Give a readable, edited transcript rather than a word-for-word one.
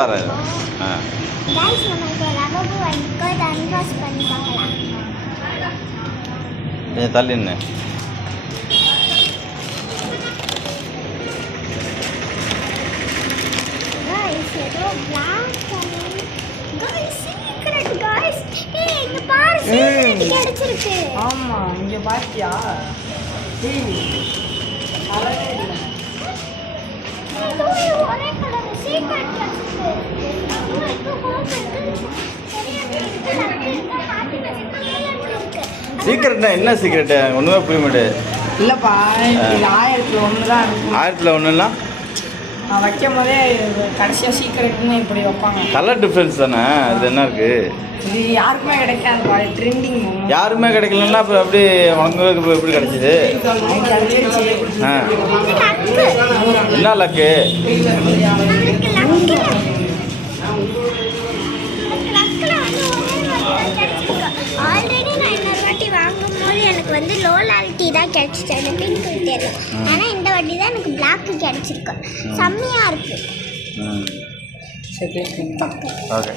வரேன். गाइस நம்ம இப்போ லவபு வாங்கிக்கோ இத அன்பாக்ஸ் பண்ணி பார்க்கலாம். கொஞ்சம் தள்ளி நின்னு. गाइस ஏதோ black colour. Guys secret guys. ஏய் இங்க பாரு சீக்ரெட் கிடைச்சிருக்கு. ஆமா இங்க பாத்தியா? அழகே இல்ல. இது ஒரே கலர் சீக்ரெட் கிடைச்சிருக்கு. இது ஹோம் இருக்கு. சீக்கிரட்னா என்ன சீக்கிரட்டு ஒன்றுமே புரிய மாட்டேன். இல்லைப்பா இது 1001 தான் இருக்கும். 1001லாம் நான் வைக்கும் போதே கடைசியாக சீக்கிரட்னு இப்படி வைப்பாங்க. கலர் டிஃப்ரென்ஸ் தானே. இது என்ன இருக்கு? இது யாருக்குமே கிடைக்காதுப்பா. ட்ரெண்டிங் யாருமே கிடைக்கலன்னா அப்புறம் எப்படி உங்களுக்கு எப்படி கிடைச்சிது? ஆ என்ன லக்கு? ஆல்ரெடி நான் இன்னொரு வாட்டி வாங்கும்போது எனக்கு வந்து லோ லால்ட்டி தான் கிடைச்சிச்சு அந்த பிங்க் தெரியல. ஆனால் இந்த வாட்டி தான் எனக்கு பிளாக்கு கிடைச்சிருக்கு. செம்மையாக இருக்குது. ஓகே.